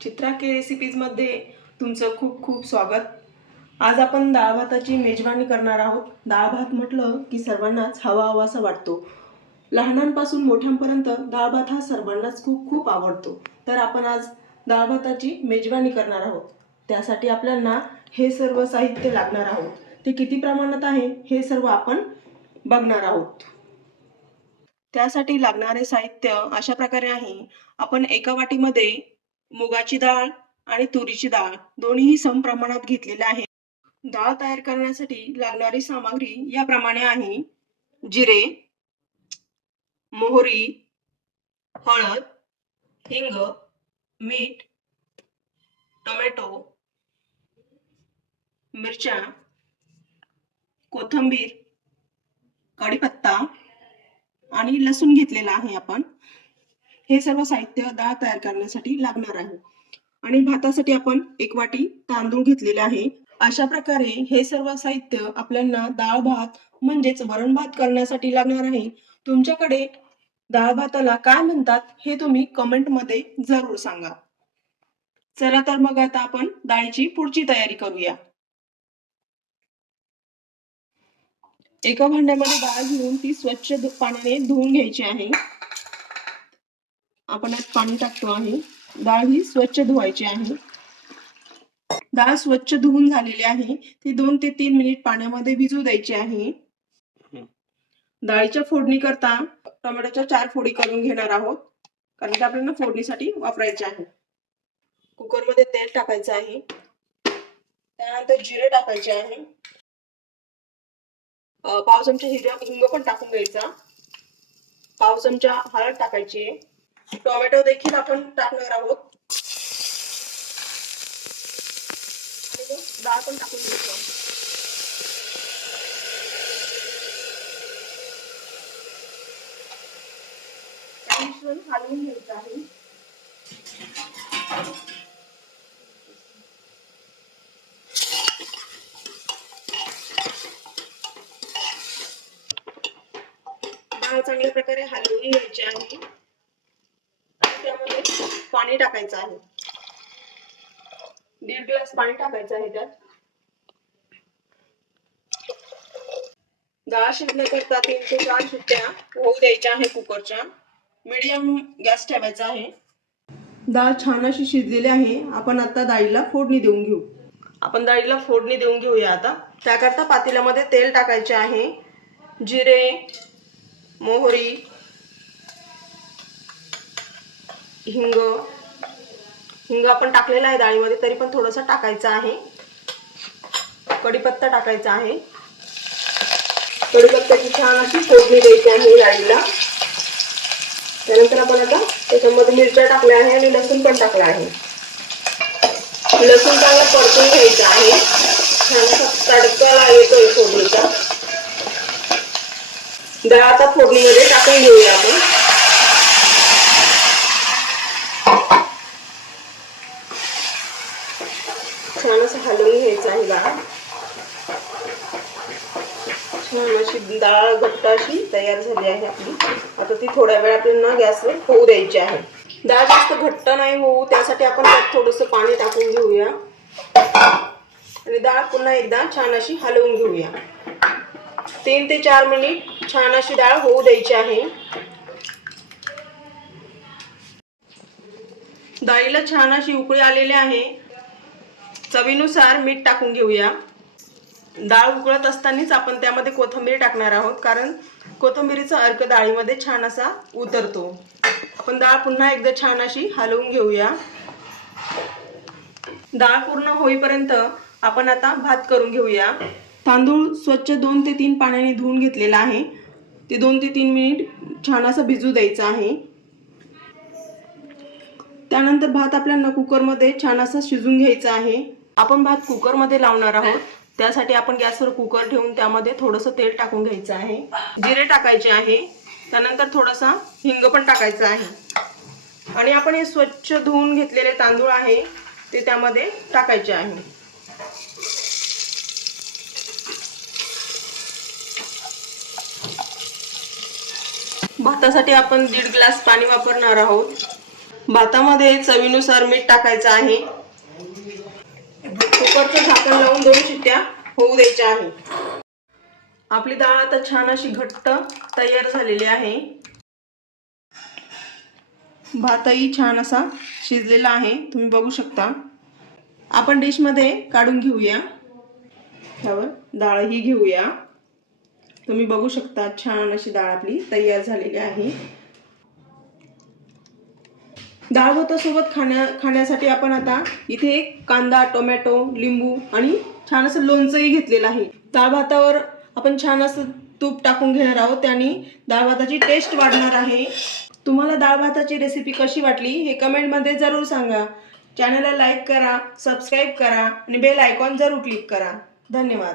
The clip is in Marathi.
चित्रा के रेसिपीज मध्ये तुमचं खूप खूप स्वागत। आज आपण डाळ भाताची मेजवानी करणार आहोत। डाळ भात म्हटलं की सर्वांनाच हवाहवासा वाटतो। लहानांपासून मोठ्यांपर्यंत डाळ भात हा सर्वांनाच खूप खूप आवडतो। तर आपण आज डाळ भाताची मेजवानी करणार आहोत। त्यासाठी आपल्याला हे सर्व साहित्य लागणार आहोत। ते किती प्रमाणात आहे हे सर्व आपण बघणार आहोत। त्यासाठी लागणारे साहित्य अशा प्रकारे आहे। आपण एका वाटीमध्ये मुगाची डाळ आणि तुरीची डाळ दोन्हीही सम प्रमाणात घेतलेले आहे। डाळ तयार करण्यासाठी लागणारी सामग्री याप्रमाणे आहे। जिरे, मोहरी, हळद, हिंग, मीठ, टोमॅटो, मिरच्या, कोथिंबीर, कढीपत्ता आणि लसूण घेतलेला आहे आपण। हे सर्व साहित्य डाळ तयार करण्यासाठी लागणार आहे। आणि भातासाठी आपण एक वाटी तांदूळ घेतलेले आहे। अशा प्रकारे हे सर्व साहित्य आपल्याला डाळ भात म्हणजेच वरण भात करण्यासाठी लागणार आहे। तुमच्याकडे डाळ भाताला काय म्हणतात हे तुम्ही कमेंट मध्ये जरूर सांगा। चला तर मग आता आपण डाळीची पुढची तयारी करूया। एका भांड्यामध्ये डाळ घेऊन ती स्वच्छ पाण्याने धुवून घ्यायची आहे। आपण यात पाणी टाकतो आहे। डाळ ही स्वच्छ धुवायची आहे। डाळ स्वच्छ धुवून झालेली आहे। ती 2 ते 3 मिनिट पाण्यामध्ये भिजू द्यायची आहे। डाळीच्या फोडणी करता टोमॅटोच्या 4 फोडी करून घेणार आहोत, कारण की आपल्याला फोडणीसाठी वापरायचे आहे। कुकर मध्ये तेल टाकायचं आहे। त्यानंतर जिरे टाकायचे आहे। पाव चमचा हिंग पण टाकून घ्यायचा। पाव चमचा हळद टाकायची आहे। टोमॅटो देखील आपण टाकणार आहोत। डाळ पण टाकून घ्यायची। मिश्रण हलवून घ्यायचं आहे। डाळ चांगल्या प्रकारे हलवून घ्यायची आहे। त्यामध्ये पाणी टाकायचं आहे। 1.5 ग्लास पाणी टाकायचं आहे त्यात। डाळ शिजण्याकरता 3 ते 4 शिट्ट्या होऊ द्यायच्या आहे कुकरच्या। मीडियम गॅस ठेवायचा आहे। डाळ छान अशी शिजलेली आहे। आपण आता डाळीला फोडणी देऊन घेऊ। आपण डाळीला फोडणी देऊन घेऊया आता। त्याकरता पातेल्यामध्ये तेल टाकायचे आहे। जिरे, मोहरी, हिंग आपण टाकलेला आहे डाळीमध्ये, तरी पण थोडंसं टाकायचं आहे। कढीपत्ता टाकायचा आहे। कढीपत्त्याची छान अशी फोडणी द्यायची आहे डाळीला। त्यानंतर आपण आता त्याच्यामध्ये मिरच्या टाकल्या आहे आणि लसूण पण टाकला आहे। लसूण चांगला परतून घ्यायचा आहे। छान तडका येतोय फोडणीचा। डाळ आता फोडणीमध्ये टाकून घेऊया आपण। छान असं हलवून घ्यायचं आहे डाळ। छान अशी डाळ घट्ट अशी तयार झाली आहे आपली। आता ती थोड्या वेळ आपल्याला गॅसवर होऊ द्यायची आहे। डाळ जास्त घट्ट नाही होऊ त्यासाठी आपण त्यात थोडंसं पाणी टाकून घेऊया आणि डाळ पुन्हा एकदा छान अशी हलवून घेऊया। 3 ते 4 मिनिट छान अशी डाळ होऊ द्यायची आहे। डाळीला छान अशी उकळी आलेली आहे। चवीनुसार मीठ टाकून घेऊया। डाळ उकळत असतानाच आपण त्यामध्ये कोथिंबीर टाकणार आहोत, कारण कोथिंबीरीचा अर्क डाळीमध्ये छान असा उतरतो। आपण डाळ पुन्हा एकदा छान अशी हलवून घेऊया। डाळ पूर्ण होईपर्यंत आपण आता भात करून घेऊया। तांदूळ स्वच्छ 2 ते 3 पाण्याने धुवून घेतलेला आहे। ते 2 ते 3 मिनिट छान असं भिजू द्यायचं आहे। त्यानंतर भात आपल्याला कुकरमध्ये छान असं शिजून घ्यायचा आहे। आपण भात कुकरमध्ये लावणार आहोत, त्यासाठी आपण गॅसवर कुकर ठेवून त्यामध्ये थोडंसं तेल टाकून घ्यायचं आहे। जिरे टाकायचे आहे। त्यानंतर थोडासा हिंग पण टाकायचा आहे आणि आपण हे स्वच्छ धुवून घेतलेले तांदूळ आहे ते त्यामध्ये टाकायचे आहे। भातासाठी आपण 1.5 ग्लास पाणी वापरणार आहोत। भातामध्ये चवीनुसार मीठ टाकायचं आहे. कुकरचं झाकण लावून 2 शिट्ट्या होऊ द्यायच्या आहे. आपली डाळ आता छान अशी घट्ट तयार झालेली आहे. भातही छान असा शिजलेला आहे, तुम्ही बघू शकता. आपण डिशमध्ये काढून घेऊया. त्यावर डाळही घेऊया. तुम्ही बघू शकता छान अशी डाळ आपली तयार झालेली आहे. डाळ भातासोबत खाण्यासाठी आपण आता इथे कांदा, टोमॅटो, लिंबू आणि छान असं लोणचंही घेतलेलं आहे. डाळ भातावर आपण छान असं तूप टाकून घेणार आहोत, त्याने डाळ भाताची टेस्ट वाढणार आहे. तुम्हाला डाळ भाताची रेसिपी कशी वाटली हे कमेंटमध्ये जरूर सांगा. चॅनलला लाईक करा, सबस्क्राईब करा आणि बेल आयकॉन जरूर क्लिक करा. धन्यवाद.